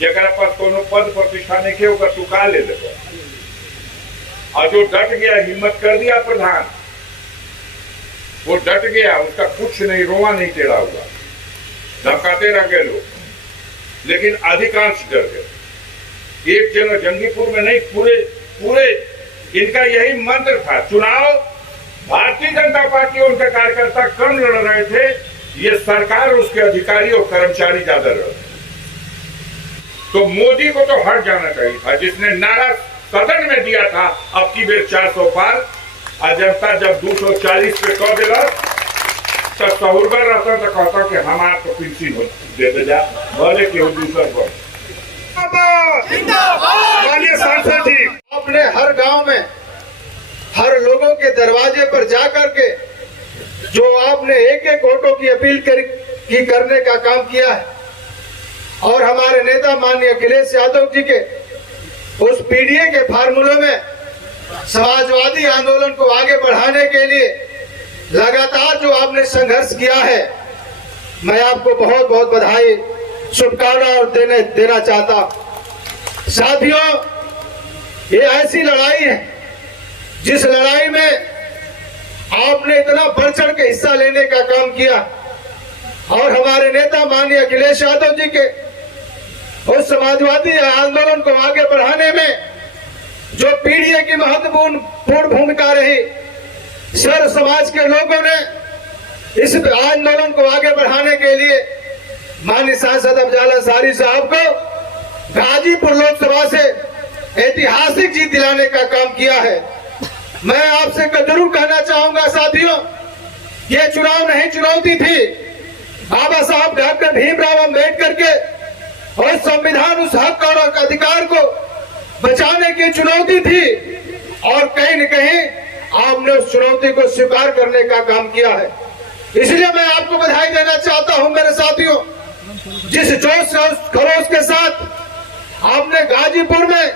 जरा पास कोनो पद प्रतिष्ठा नहीं के होगा तू का ले देगा। और जो डट गया, हिम्मत कर दिया प्रधान, वो डट गया, उसका कुछ नहीं, रोआ नहीं टेढ़ा हुआ, धमकाते रह गए लोग, लेकिन अधिकांश डर गए। एक जगह जंगीपुर में नहीं, पूरे इनका यही मंत्र था। चुनाव भारतीय जनता पार्टी और उनके कार्यकर्ता कम लड़ रहे थे, ये सरकार उसके अधिकारी और कर्मचारी ज्यादा लड़ रहे थे। तो मोदी को तो हट जाना चाहिए था, जिसने नारा सदन में दिया था अब की बेर 400 पार, और जनता जब 240 पे कह दिला तब सहूरगर रहता तो कहता कि हमारा तो पेंशन दे दे जा, भले केहू दूसर पर। माननीय सांसद जी, आपने हर गांव में हर लोगों के दरवाजे पर जाकर के जो आपने एक वोटों की अपील करने का काम किया है, और हमारे नेता माननीय अखिलेश यादव जी के उस पीडीए के फार्मूले में समाजवादी आंदोलन को आगे बढ़ाने के लिए लगातार जो आपने संघर्ष किया है, मैं आपको बहुत बहुत बधाई, शुभकामनाएं देना चाहता हूं। साथियों, ये ऐसी लड़ाई है जिस लड़ाई में आपने इतना बढ़ चढ़ के हिस्सा लेने का काम किया, और हमारे नेता माननीय अखिलेश यादव जी के उस समाजवादी आंदोलन को आगे बढ़ाने में जो पीडीए की महत्वपूर्ण भूमिका रही, सर्व समाज के लोगों ने इस आंदोलन को आगे बढ़ाने के लिए माननीय सांसद अफजल अंसारी साहब को गाजीपुर लोकसभा से ऐतिहासिक जीत दिलाने का काम किया है। मैं आपसे जरूर कहना चाहूंगा साथियों, ये चुनाव नहीं चुनौती थी, बाबा साहब डॉक्टर भीमराव अम्बेडकर के और संविधान उस हक और अधिकार को बचाने की चुनौती थी, और कहीं न कहीं आपने उस चुनौती को स्वीकार करने का काम किया है। इसलिए मैं आपको बधाई देना चाहता हूं मेरे साथियों, जिस जोश और खरोश के साथ आपने गाजीपुर में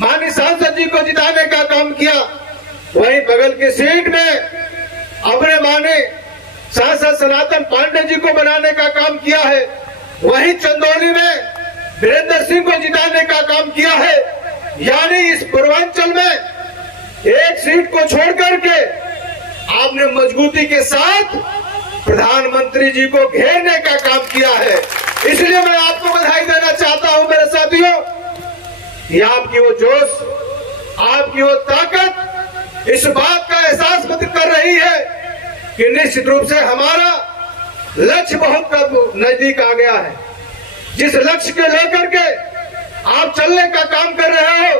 माननीय सांसद जी को जिताने का काम किया, वहीं बगल की सीट में अपने माननीय सांसद सनातन पांडे जी को बनाने का काम किया है, वहीं चंदौली में वीरेंद्र सिंह को जिताने का काम किया है। यानी इस पूर्वांचल में एक सीट को छोड़ करके आपने मजबूती के साथ प्रधानमंत्री जी को घेरने का काम किया है। इसलिए मैं आपको बधाई देना चाहता हूं मेरे साथियों, कि आपकी वो जोश, आपकी वो ताकत इस बात का एहसास कर रही है कि निश्चित रूप से हमारा लक्ष्य बहुत नजदीक आ गया है। जिस लक्ष्य के लेकर के आप चलने का काम कर रहे हो,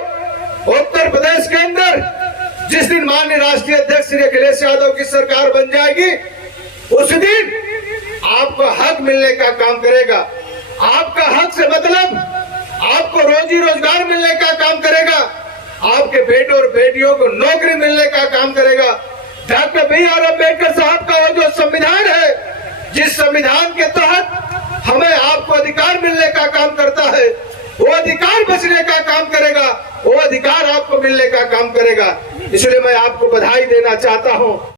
उत्तर प्रदेश के अंदर जिस दिन माननीय राष्ट्रीय अध्यक्ष श्री अखिलेश यादव की सरकार बन जाएगी, उस दिन आपको हक मिलने का काम करेगा। आपका हक से मतलब आपको रोजी रोजगार मिलने का काम करेगा, आपके बेटों और बेटियों को नौकरी मिलने का काम करेगा। डॉक्टर BR अम्बेडकर साहब का वो जो संविधान है, जिस संविधान के तहत हमें आपको अधिकार मिलने का काम करता है, वो अधिकार बचने का काम करेगा, वो अधिकार आपको मिलने का काम करेगा। इसलिए मैं आपको बधाई देना चाहता हूं।